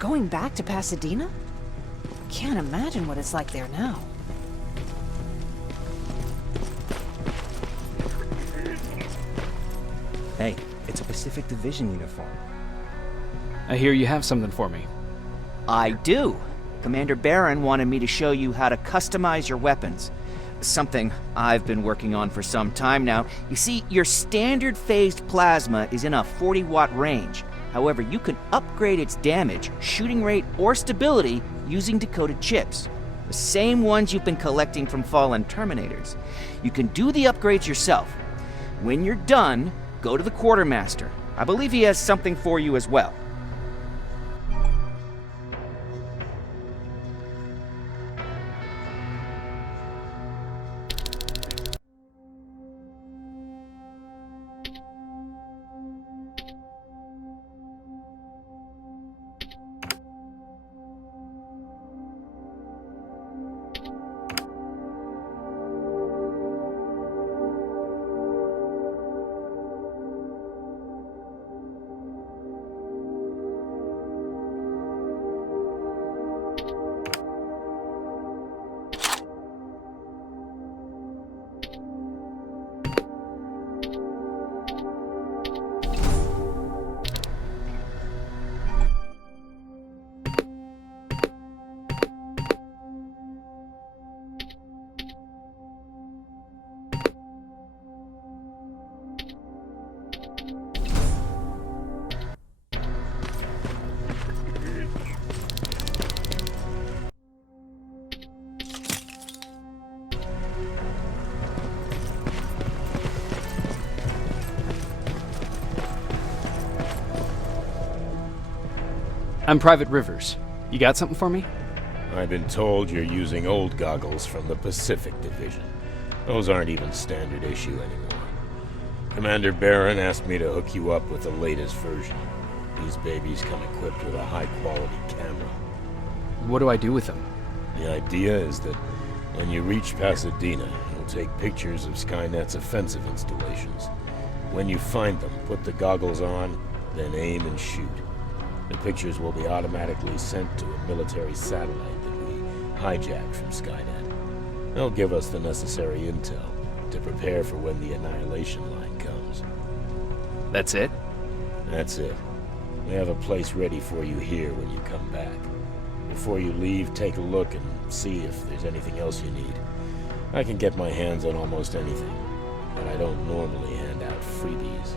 going back to Pasadena? Can't imagine what it's like there now. Hey, it's a Pacific Division uniform. I hear you have something for me. I do. Commander Barron wanted me to show you how to customize your weapons. Something I've been working on for some time now. You see, your standard phased plasma is in a 40-watt range. However, you can upgrade its damage, shooting rate, or stability using decoded chips. The same ones you've been collecting from fallen Terminators. You can do the upgrades yourself. When you're done, go to the Quartermaster. I believe he has something for you as well. I'm Private Rivers. You got something for me? I've been told you're using old goggles from the Pacific Division. Those aren't even standard issue anymore. Commander Barron asked me to hook you up with the latest version. These babies come equipped with a high-quality camera. What do I do with them? The idea is that when you reach Pasadena, you'll take pictures of Skynet's offensive installations. When you find them, put the goggles on, then aim and shoot. The pictures will be automatically sent to a military satellite that we hijacked from Skynet. They'll give us the necessary intel to prepare for when the annihilation line comes. That's it? That's it. We have a place ready for you here when you come back. Before you leave, take a look and see if there's anything else you need. I can get my hands on almost anything, but I don't normally hand out freebies.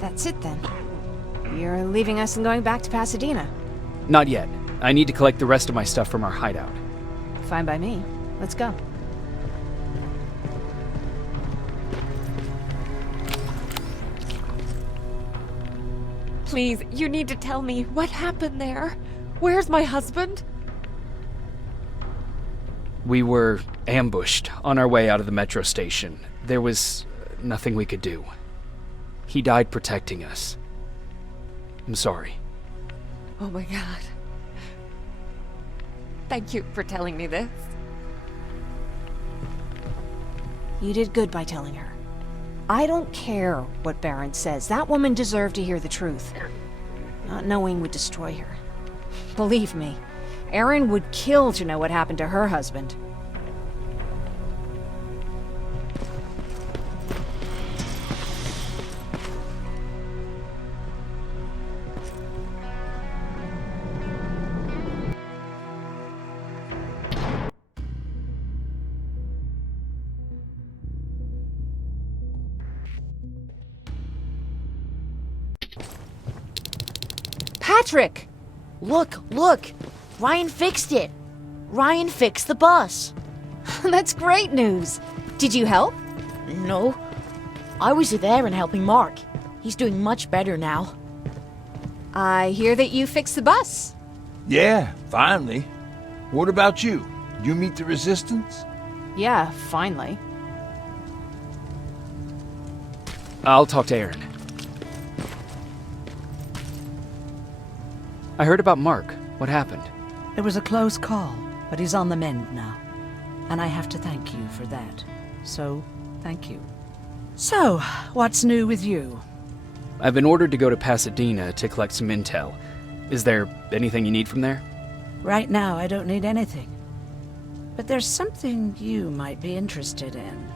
That's it then. You're leaving us and going back to Pasadena. Not yet. I need to collect the rest of my stuff from our hideout. Fine by me. Let's go. Please, you need to tell me what happened there. Where's my husband? We were ambushed on our way out of the metro station. There was nothing we could do. He died protecting us. I'm sorry. Oh my god. Thank you for telling me this. You did good by telling her. I don't care what Barron says. That woman deserved to hear the truth. Not knowing would destroy her. Believe me, Erin would kill to know what happened to her husband. Patrick! Look! Ryan fixed it! Ryan fixed the bus! That's great news! Did you help? No. I was there and helping Mark. He's doing much better now. I hear that you fixed the bus. Yeah, finally. What about you? Did you meet the resistance? Yeah, finally. I'll talk to Aaron. I heard about Mark. What happened? It was a close call, but he's on the mend now. And I have to thank you for that. So, thank you. So, what's new with you? I've been ordered to go to Pasadena to collect some intel. Is there anything you need from there? Right now, I don't need anything. But there's something you might be interested in.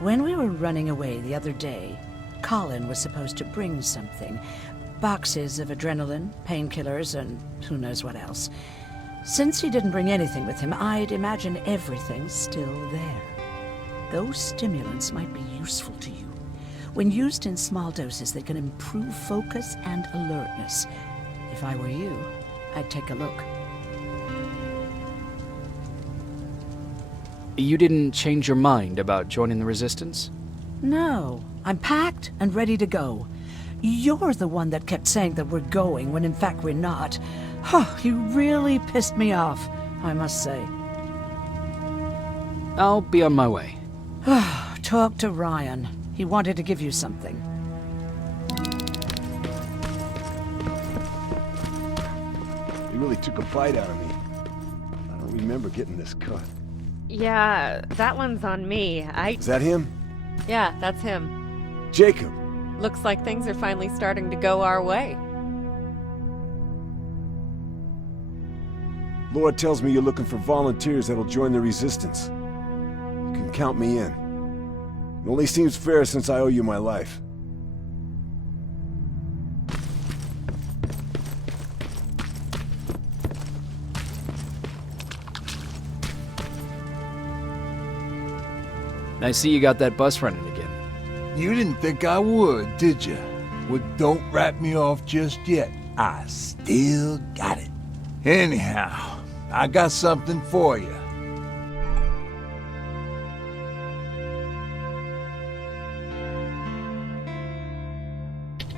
When we were running away the other day, Colin was supposed to bring something. Boxes of adrenaline, painkillers, and who knows what else. Since he didn't bring anything with him, I'd imagine everything's still there. Those stimulants might be useful to you. When used in small doses, they can improve focus and alertness. If I were you, I'd take a look. You didn't change your mind about joining the Resistance? No, I'm packed and ready to go. You're the one that kept saying that we're going when in fact we're not. Oh, you really pissed me off, I must say. I'll be on my way. Talk to Ryan. He wanted to give you something. He really took a bite out of me. I don't remember getting this cut. Yeah, that one's on me. Is that him? Yeah, that's him. Jacob! Looks like things are finally starting to go our way. Laura tells me you're looking for volunteers that'll join the Resistance. You can count me in. It only seems fair since I owe you my life. I see you got that bus running again. You didn't think I would, did you? Well, don't wrap me off just yet. I still got it. Anyhow, I got something for you.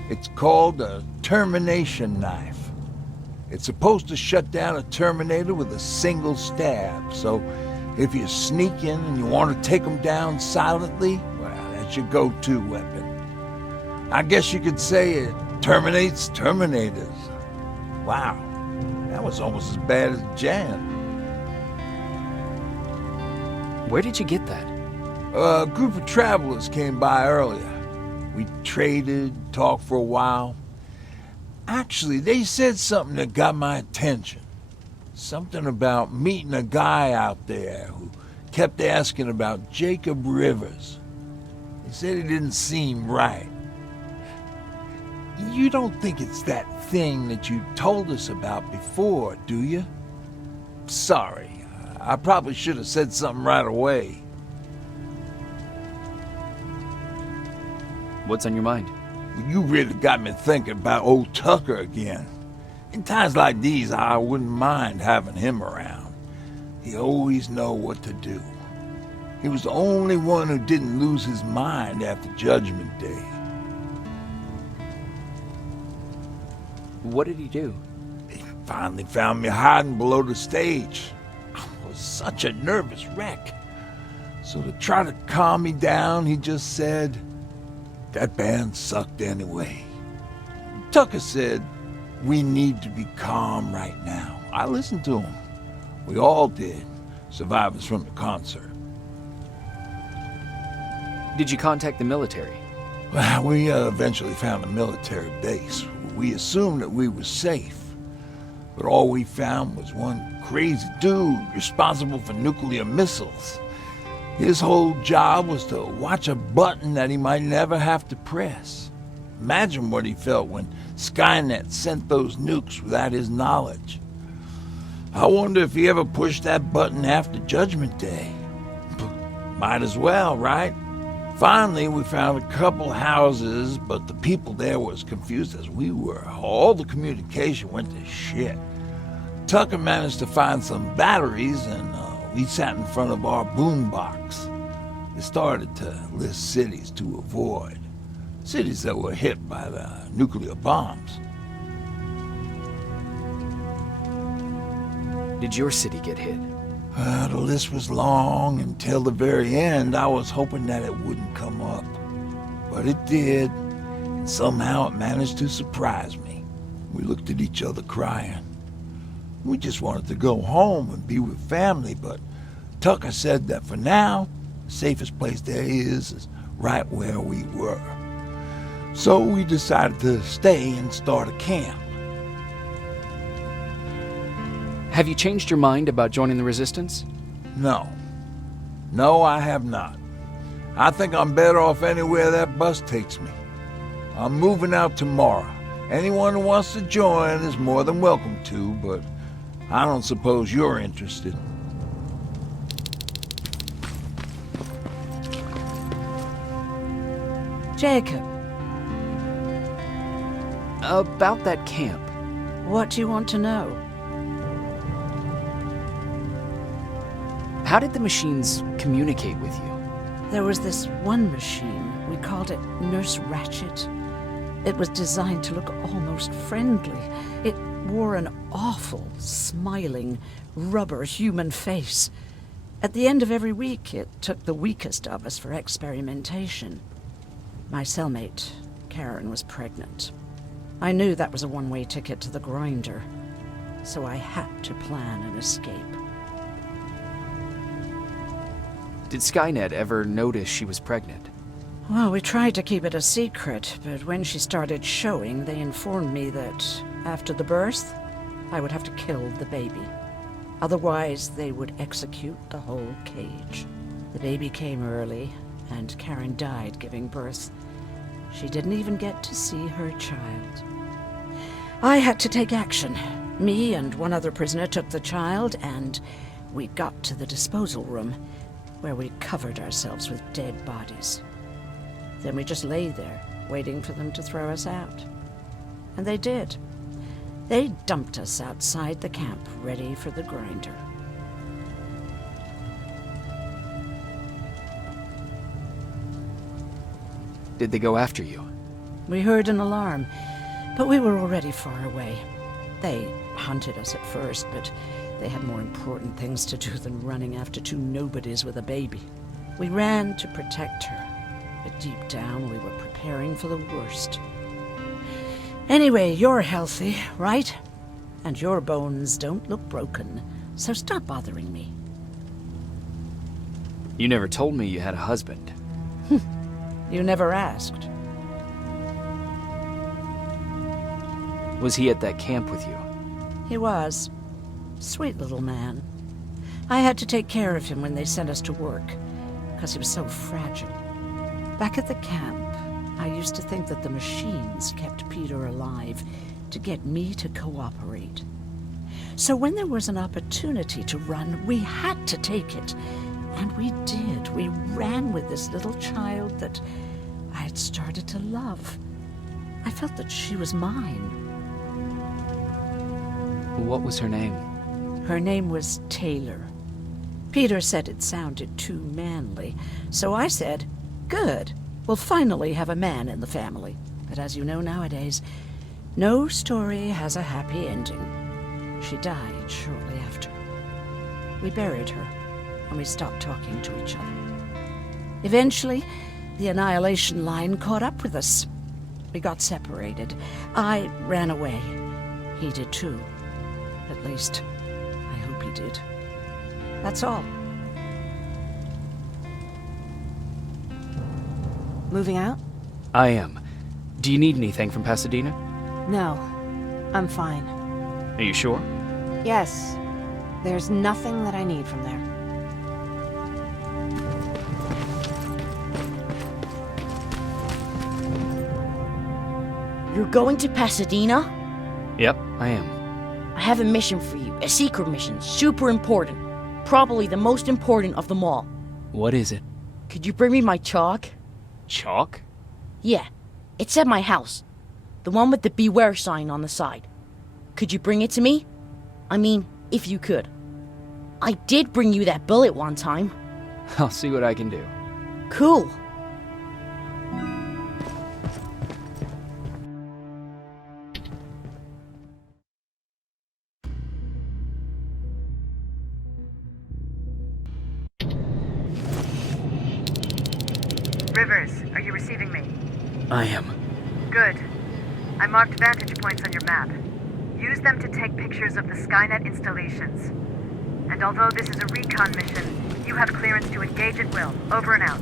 It's called a termination knife. It's supposed to shut down a Terminator with a single stab, so if you sneak in and you want to take them down silently, well, that's your go-to weapon. I guess you could say it terminates Terminators. Wow, that was almost as bad as Jan. Where did you get that? A group of travelers came by earlier. We traded, talked for a while. Actually, they said something that got my attention. Something about meeting a guy out there who kept asking about Jacob Rivers. He said he didn't seem right. You don't think it's that thing that you told us about before, do you? Sorry, I probably should have said something right away. What's on your mind? You really got me thinking about old Tucker again. In times like these, I wouldn't mind having him around. He always know what to do. He was the only one who didn't lose his mind after Judgment Day. What did he do? He finally found me hiding below the stage. I was such a nervous wreck. So to try to calm me down, he just said, "That band sucked anyway." Tucker said, "We need to be calm right now." I listened to him. We all did, survivors from the concert. Did you contact the military? Well, we eventually found a military base. We assumed that we were safe. But all we found was one crazy dude responsible for nuclear missiles. His whole job was to watch a button that he might never have to press. Imagine what he felt when Skynet sent those nukes without his knowledge. I wonder if he ever pushed that button after Judgment Day. Might as well, right? Finally, we found a couple houses, but the people there were as confused as we were. All the communication went to shit. Tucker managed to find some batteries, and we sat in front of our boombox. They started to list cities to avoid. Cities that were hit by the nuclear bombs. Did your city get hit? The list was long until the very end. I was hoping that it wouldn't come up. But it did, and somehow it managed to surprise me. We looked at each other crying. We just wanted to go home and be with family, but Tucker said that for now, the safest place there is right where we were. So we decided to stay and start a camp. Have you changed your mind about joining the Resistance? No. No, I have not. I think I'm better off anywhere that bus takes me. I'm moving out tomorrow. Anyone who wants to join is more than welcome to, but I don't suppose you're interested. Jacob, About that camp. what do you want to know? How did the machines communicate with you? There was this one machine. We called it Nurse Ratchet. It was designed to look almost friendly. It wore an awful, smiling, rubber human face. At the end of every week, it took the weakest of us for experimentation. My cellmate, Karen, was pregnant. I knew that was a one-way ticket to the grinder, so I had to plan an escape. Did Skynet ever notice she was pregnant? Well, we tried to keep it a secret, but when she started showing, they informed me that after the birth, I would have to kill the baby. Otherwise, they would execute the whole cage. The baby came early, and Karen died giving birth. She didn't even get to see her child. I had to take action. Me and one other prisoner took the child, and we got to the disposal room, where we covered ourselves with dead bodies. Then we just lay there, waiting for them to throw us out. And they did. They dumped us outside the camp, ready for the grinder. Did they go after you? We heard an alarm, but we were already far away. They hunted us at first, but they had more important things to do than running after two nobodies with a baby. We ran to protect her, but deep down we were preparing for the worst. Anyway, you're healthy, right? And your bones don't look broken, so stop bothering me. You never told me you had a husband. You never asked. Was he at that camp with you? He was. Sweet little man. I had to take care of him when they sent us to work, because he was so fragile. Back at the camp, I used to think that the machines kept Peter alive to get me to cooperate. So when there was an opportunity to run, we had to take it. And we did. We ran with this little child that I had started to love. I felt that she was mine. What was her name? Her name was Taylor. Peter said it sounded too manly, so I said, good, we'll finally have a man in the family. But as you know nowadays, no story has a happy ending. She died shortly after. We buried her, and we stopped talking to each other. Eventually, the Annihilation Line caught up with us. We got separated. I ran away. He did too. At least, I hope he did. That's all. Moving out? I am. Do you need anything from Pasadena? No. I'm fine. Are you sure? Yes. There's nothing that I need from there. You're going to Pasadena? Yep, I am. I have a mission for you. A secret mission. Super important. Probably the most important of them all. What is it? Could you bring me my chalk? Chalk? Yeah. It's at my house. The one with the beware sign on the side. Could you bring it to me? I mean, if you could. I did bring you that bullet one time. I'll see what I can do. Cool. Rivers, are you receiving me? I am. Good. I marked vantage points on your map. Use them to take pictures of the Skynet installations. And although this is a recon mission, you have clearance to engage at will. Over and out.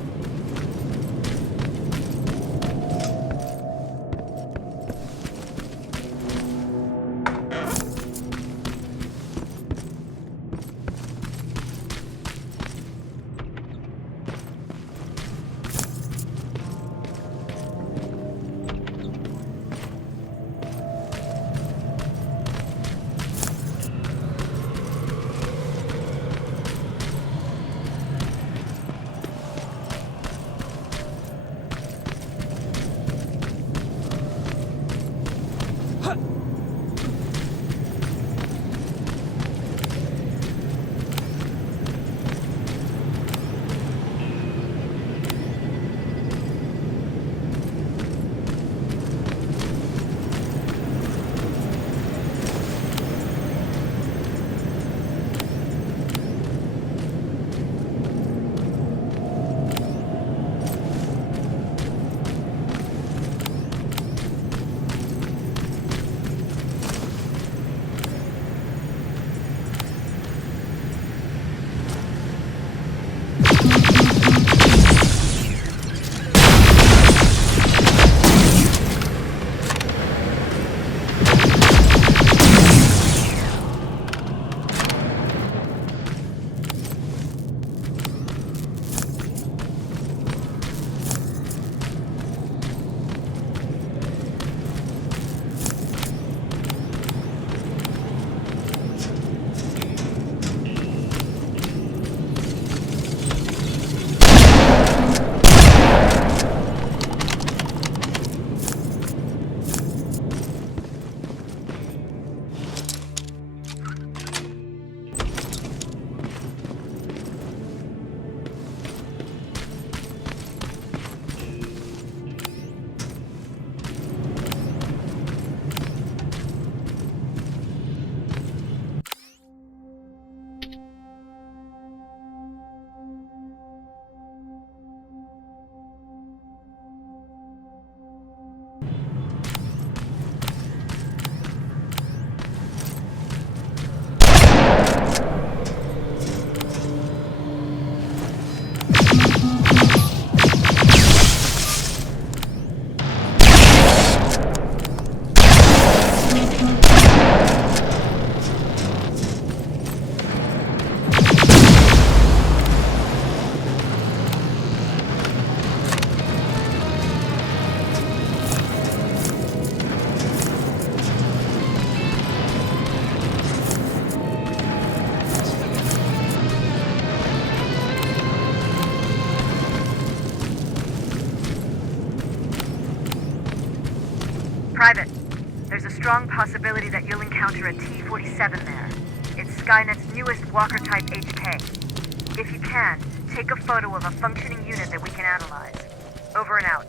Private, there's a strong possibility that you'll encounter a T-47 there. It's Skynet's newest Walker-type HK. If you can, take a photo of a functioning unit that we can analyze. Over and out.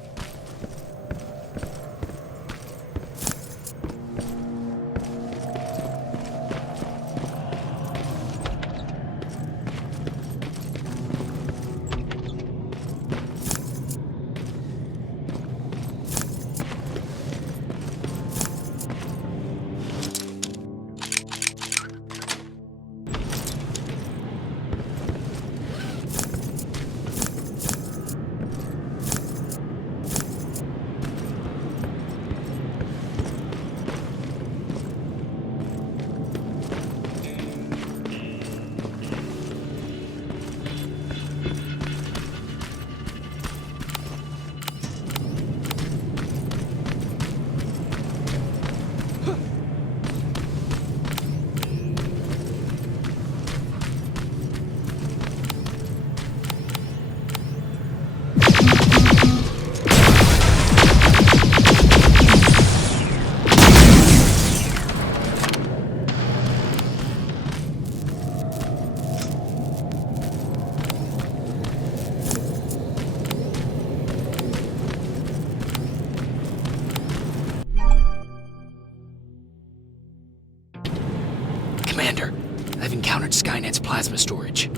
Commander, I've encountered Skynet's plasma storage.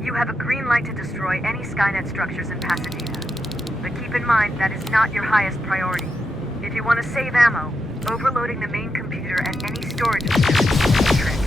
You have a green light to destroy any Skynet structures in Pasadena. but keep in mind that is not your highest priority. If you want to save ammo, overloading the main computer and any storage meters is a trick.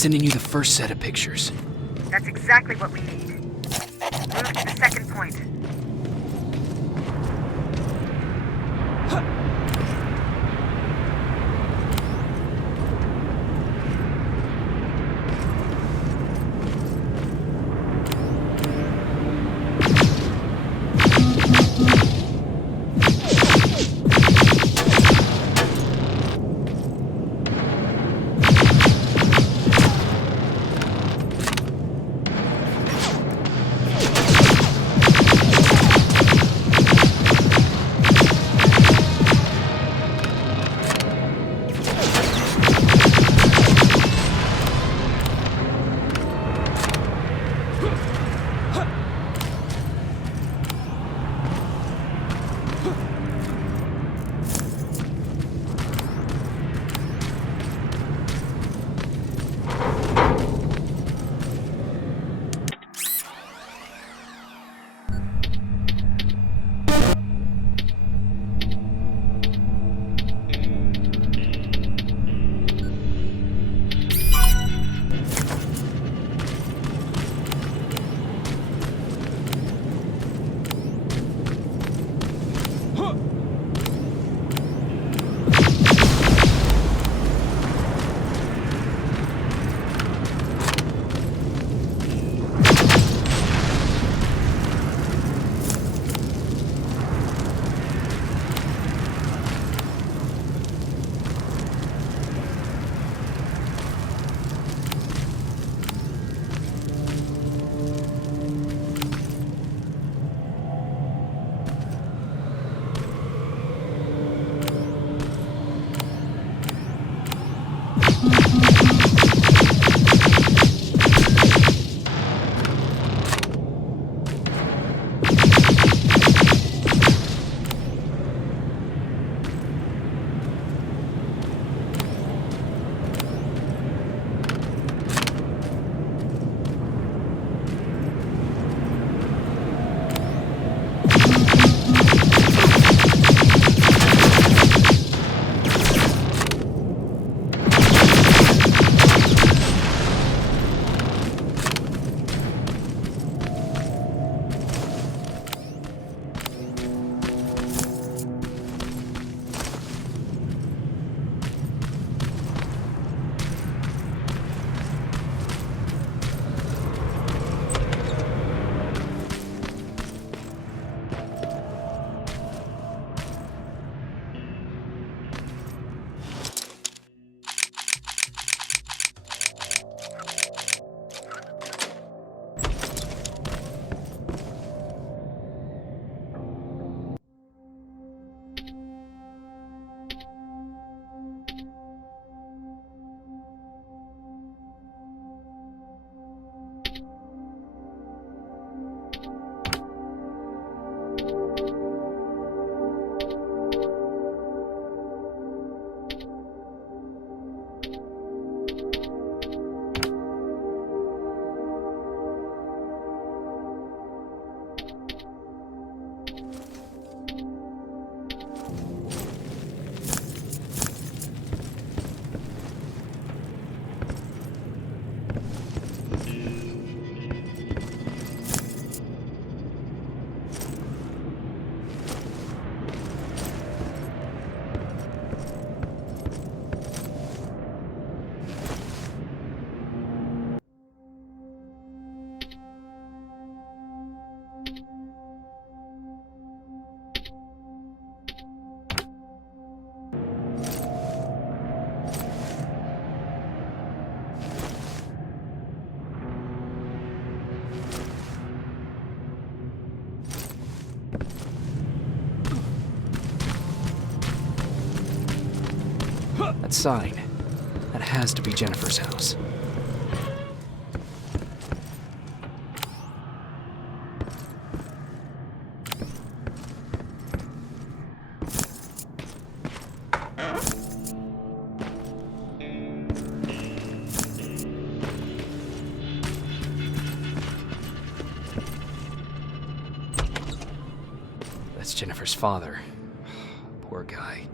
sending you the first set of pictures. That's exactly what we need. Move to the second point. That sign. That has to be Jennifer's house. That's Jennifer's father. Poor guy.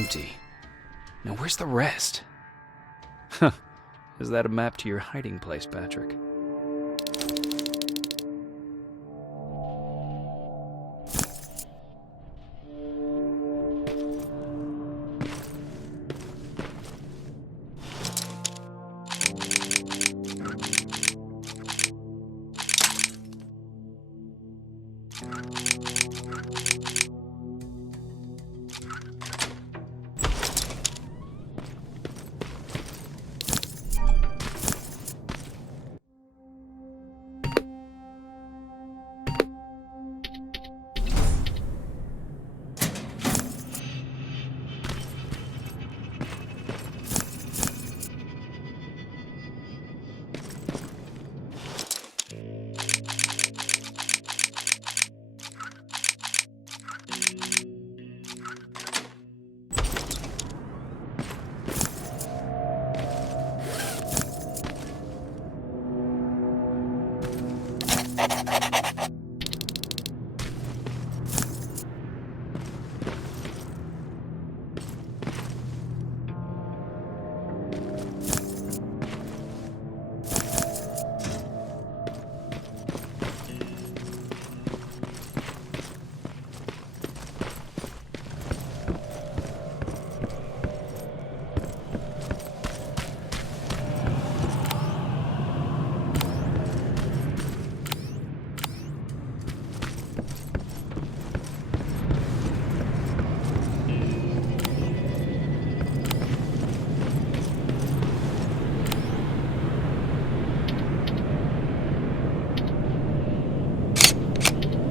empty. Now where's the rest? Huh. Is that a map to your hiding place, Patrick?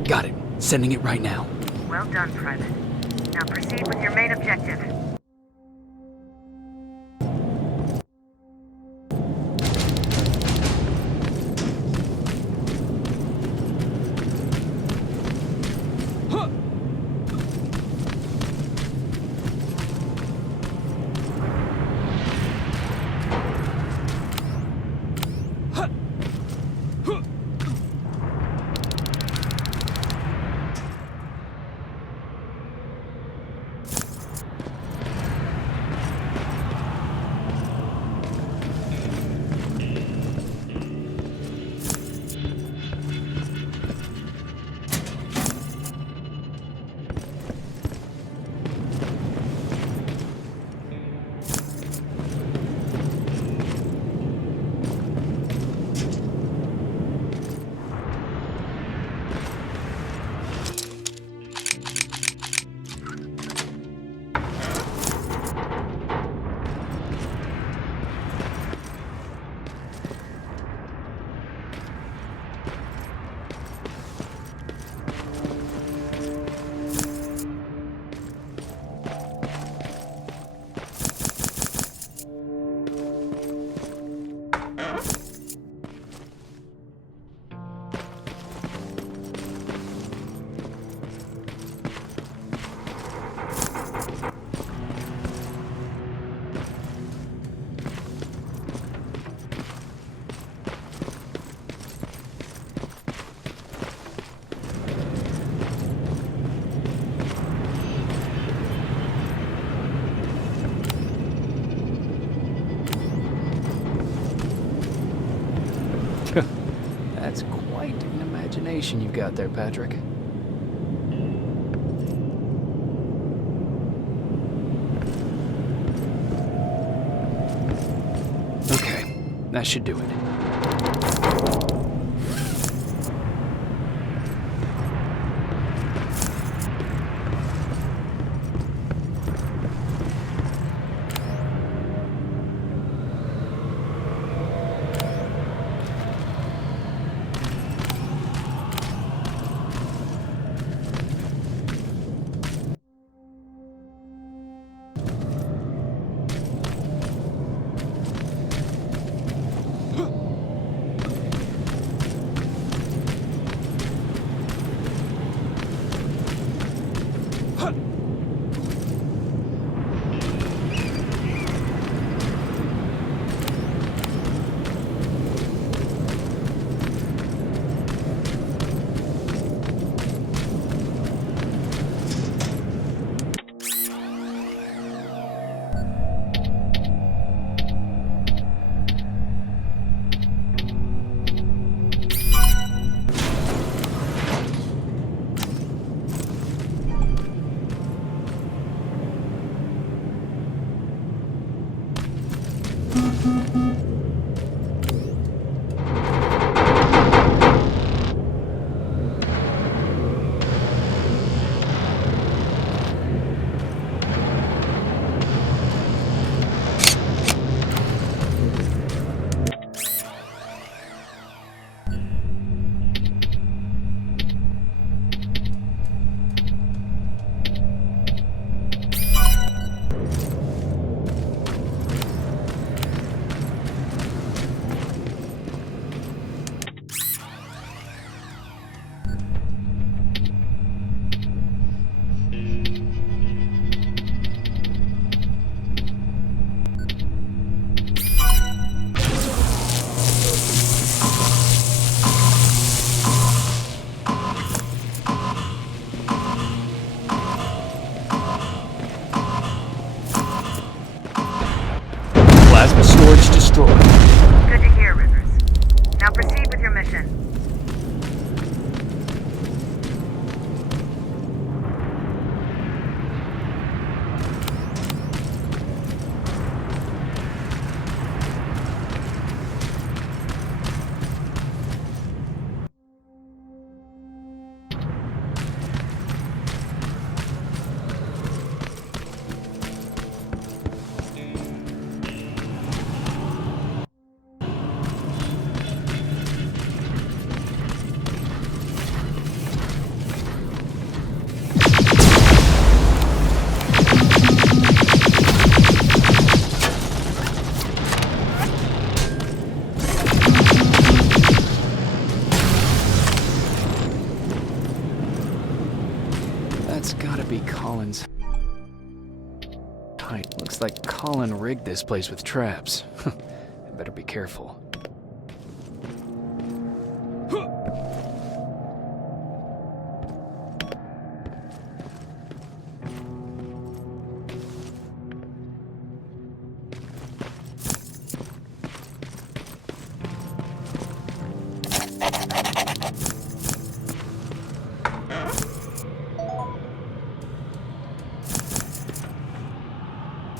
Got it. Sending it right now. Well done, Private. Now proceed with your main objective. That's quite an imagination you've got there, Patrick. Okay, that should do it. That's gotta be Colin's. Looks like Colin rigged this place with traps. I better be careful.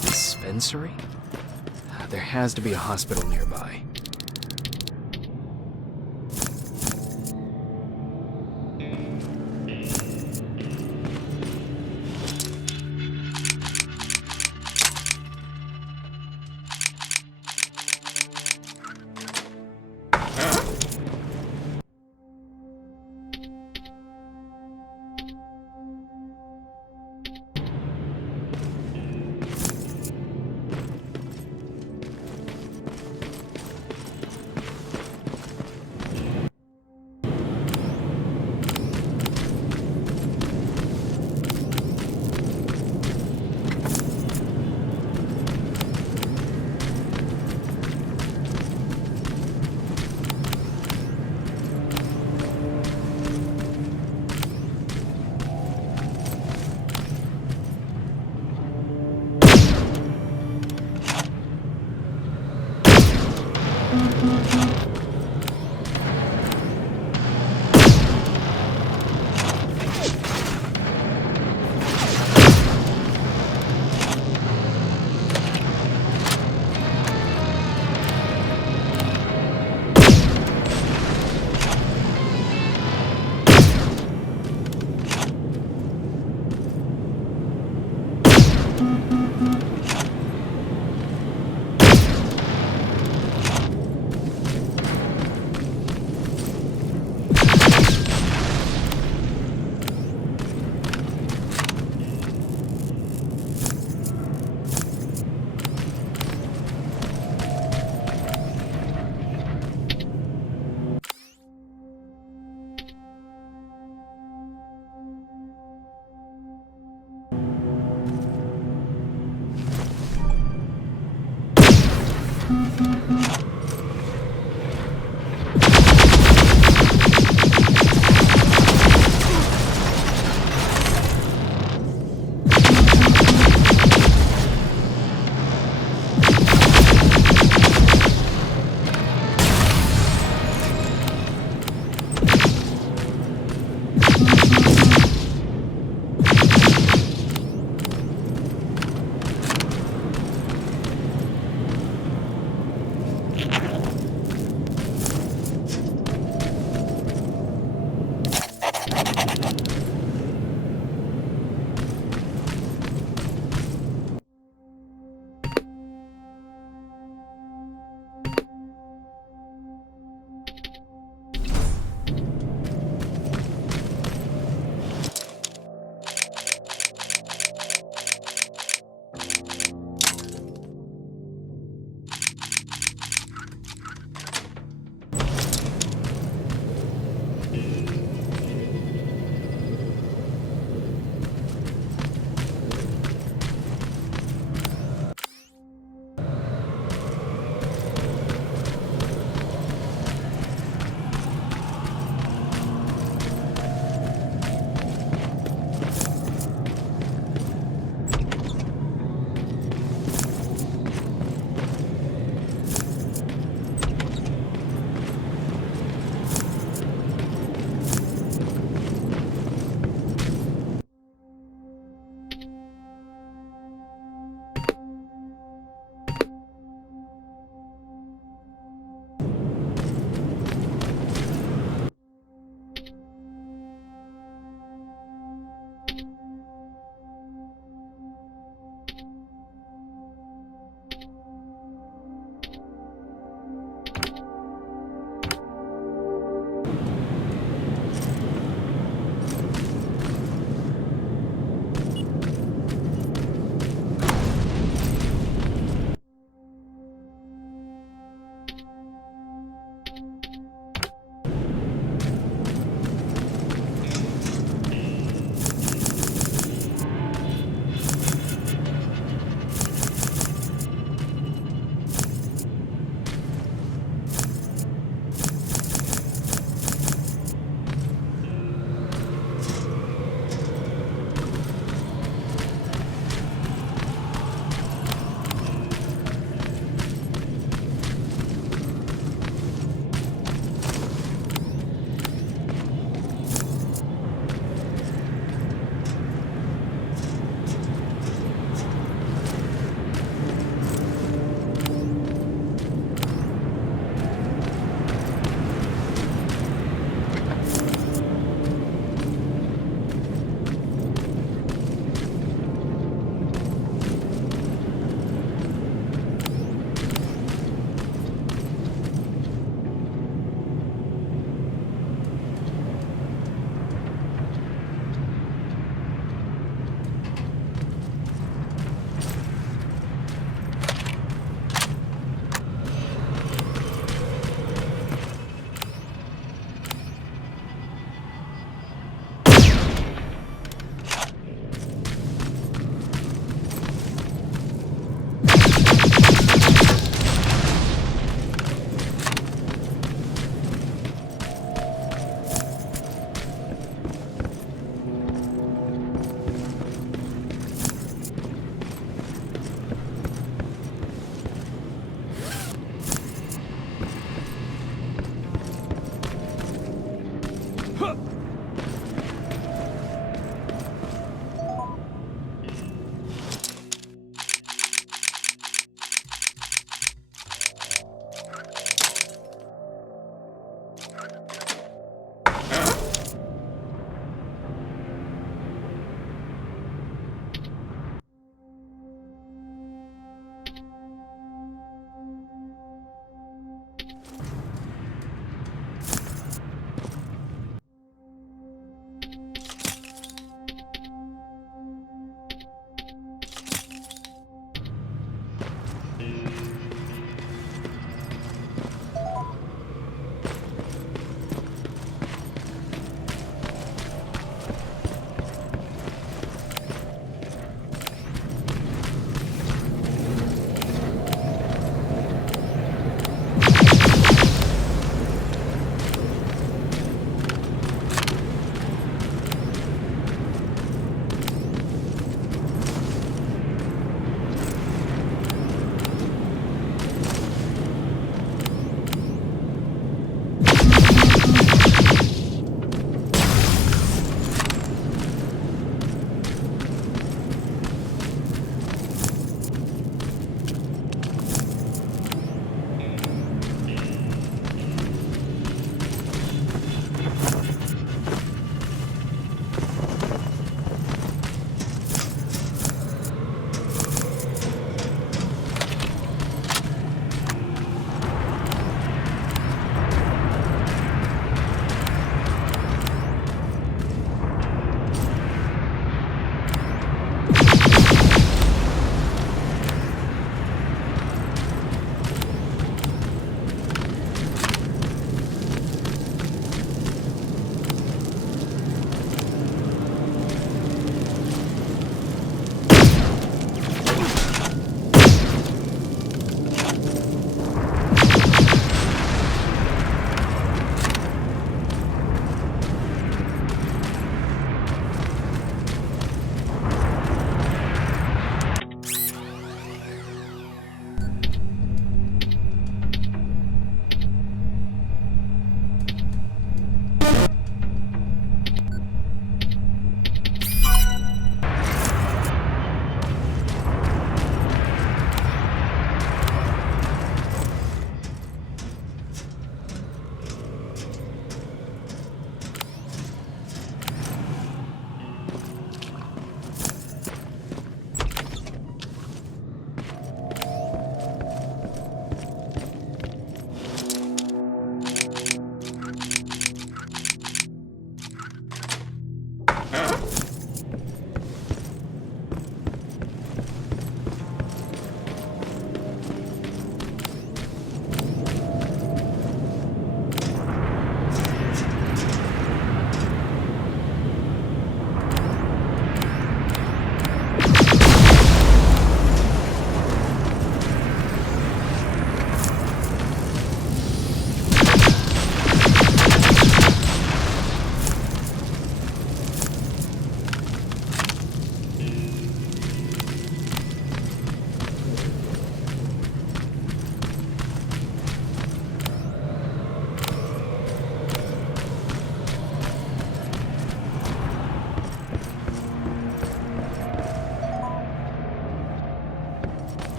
Dispensary? There has to be a hospital nearby.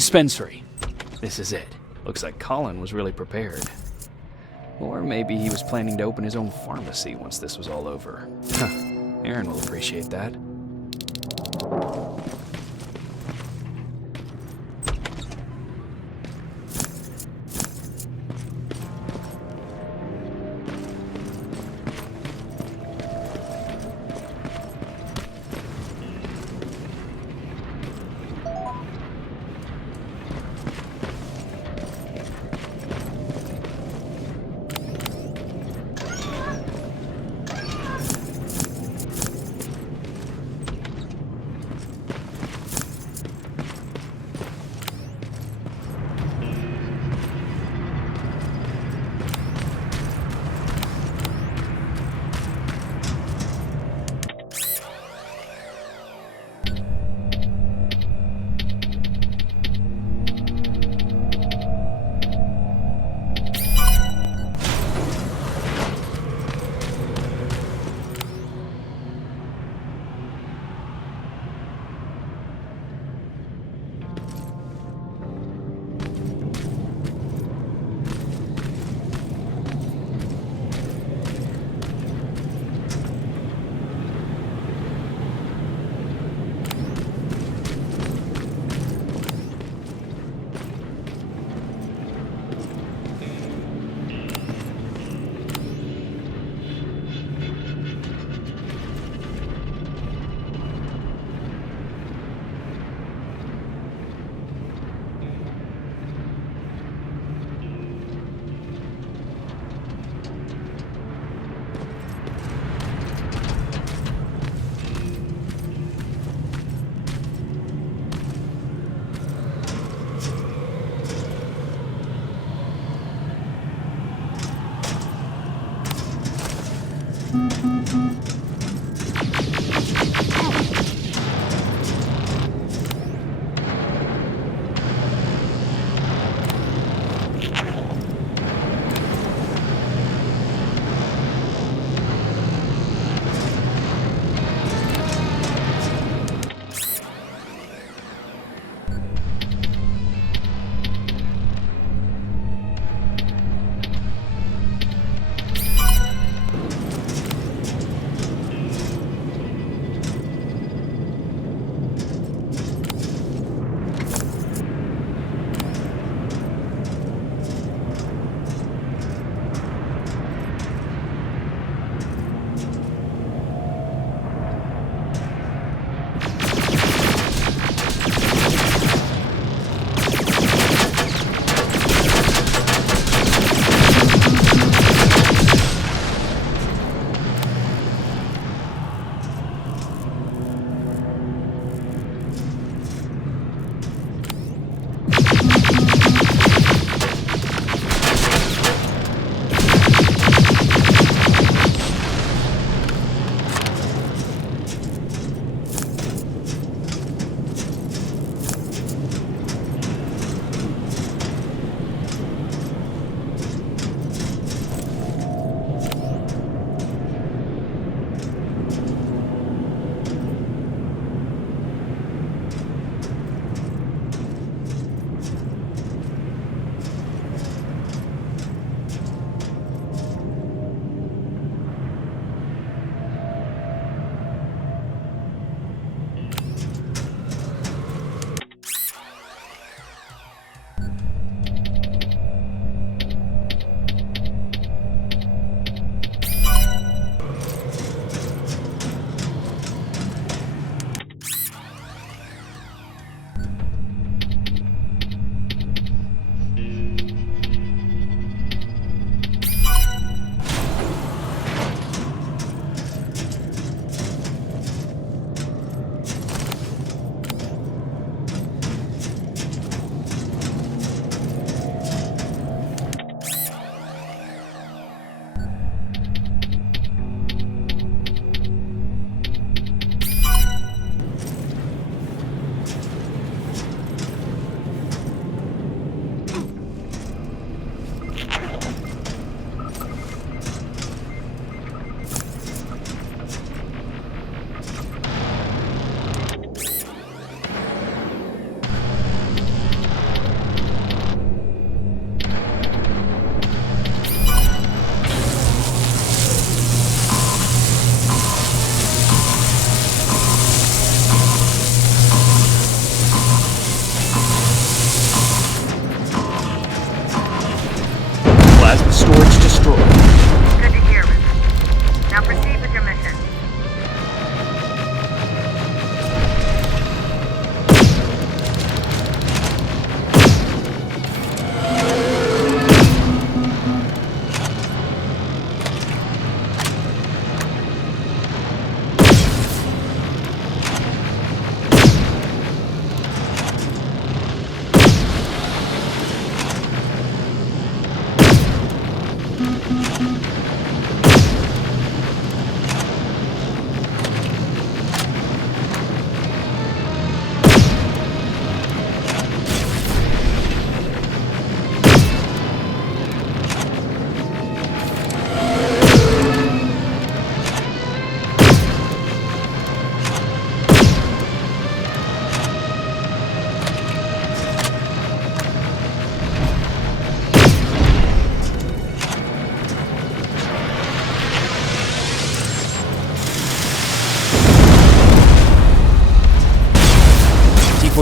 Dispensary. This is it. Looks like Colin was really prepared. Or maybe he was planning to open his own pharmacy once this was all over. Huh. Aaron will appreciate that.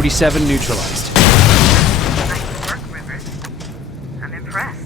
T-47 neutralized. Nice work, Rivers. I'm impressed.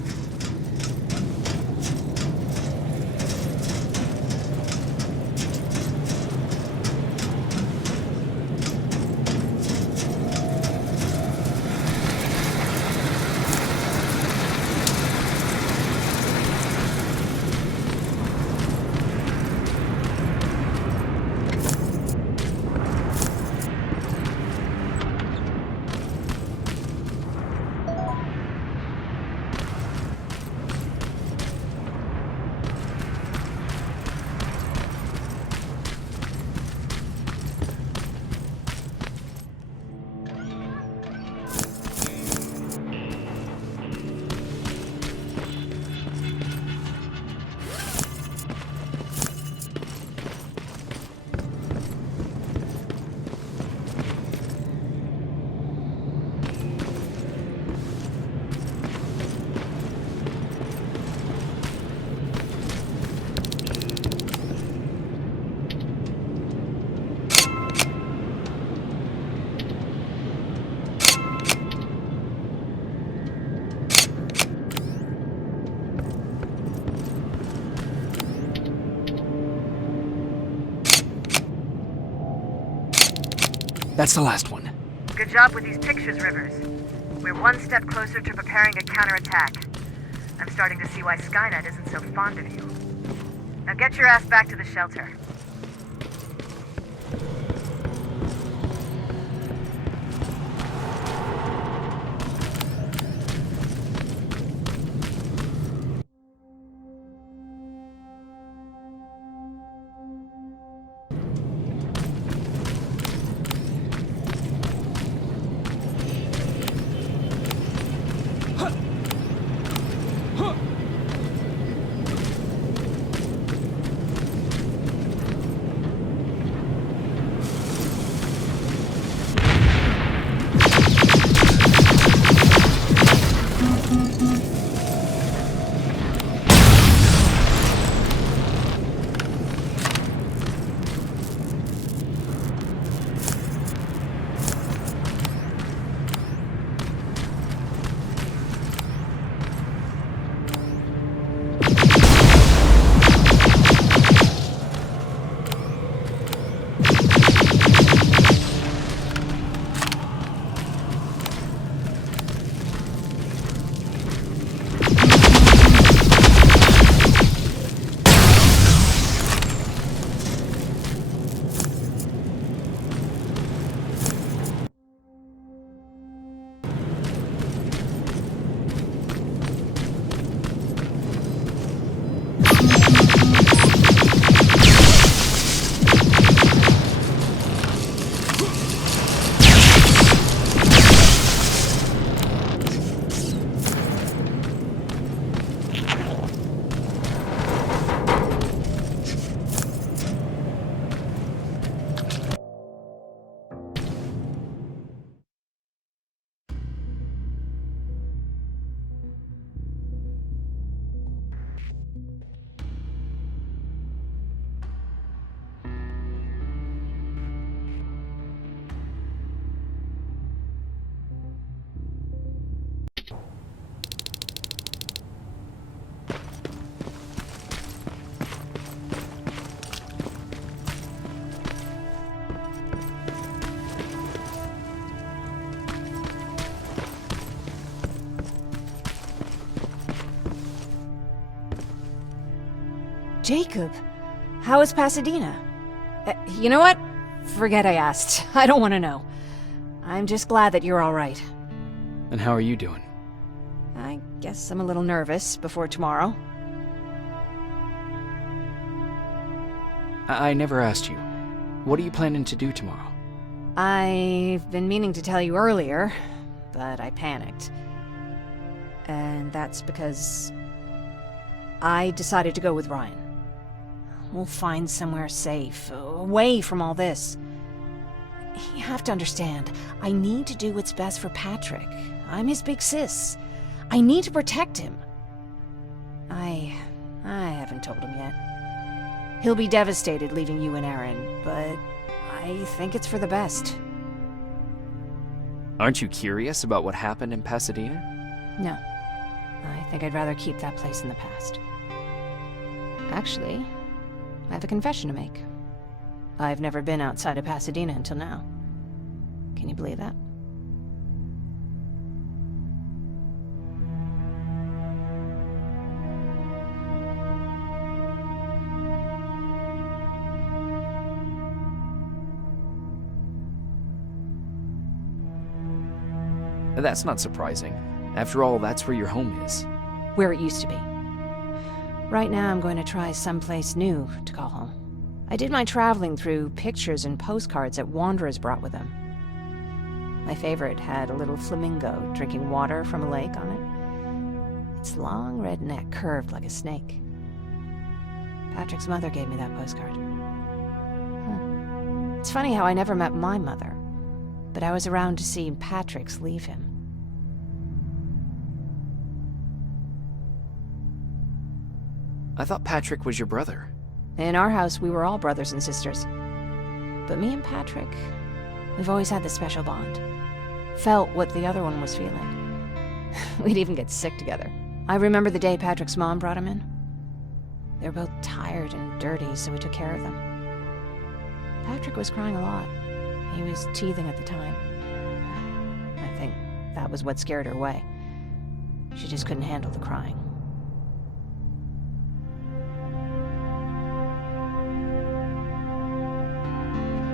That's the last one. Good job with these pictures, Rivers. We're one step closer to preparing a counterattack. I'm starting to see why Skynet isn't so fond of you. Now get your ass back to the shelter. Jacob, how is Pasadena? You know what? Forget I asked. I don't want to know. I'm just glad that you're all right. And how are you doing? I guess I'm a little nervous before tomorrow. I never asked you. What are you planning to do tomorrow? I've been meaning to tell you earlier, but I panicked. And that's because I decided to go with Ryan. We'll find somewhere safe, away from all this. You have to understand, I need to do what's best for Patrick. I'm his big sis. I need to protect him. I haven't told him yet. He'll be devastated leaving you and Aaron, but I think it's for the best. Aren't you curious about what happened in Pasadena? No. I think I'd rather keep that place in the past. Actually, I have a confession to make. I've never been outside of Pasadena until now. Can you believe that? That's not surprising. After all, that's where your home is. Where it used to be. Right now, I'm going to try someplace new to call home. I did my traveling through pictures and postcards that wanderers brought with them. My favorite had a little flamingo drinking water from a lake on it. Its long red neck curved like a snake. Patrick's mother gave me that postcard. It's funny how I never met my mother, but I was around to see Patrick's leave him. I thought Patrick was your brother. In our house, we were all brothers and sisters. But me and Patrick, we've always had this special bond. Felt what the other one was feeling. We'd even get sick together. I remember the day Patrick's mom brought him in. They were both tired and dirty, so we took care of them. Patrick was crying a lot. He was teething at the time. I think that was what scared her away. She just couldn't handle the crying.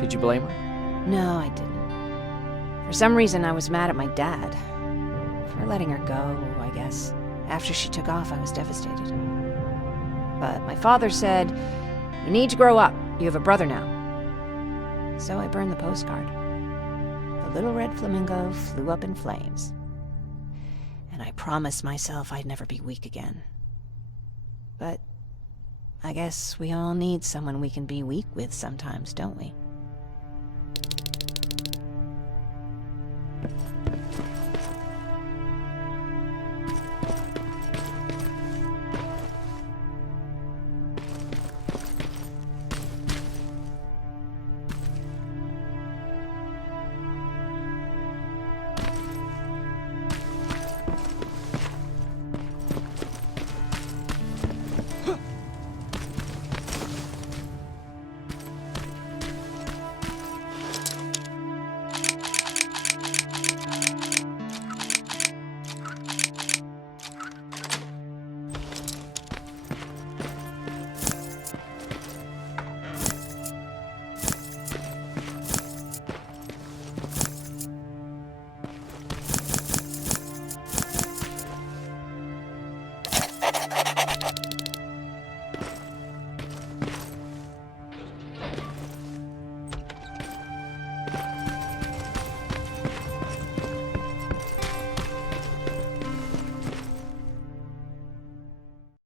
Did you blame her? No, I didn't. For some reason, I was mad at my dad. For letting her go, I guess. After she took off, I was devastated. But my father said, "You need to grow up. You have a brother now." So I burned the postcard. The little red flamingo flew up in flames. And I promised myself I'd never be weak again. But I guess we all need someone we can be weak with sometimes, don't we?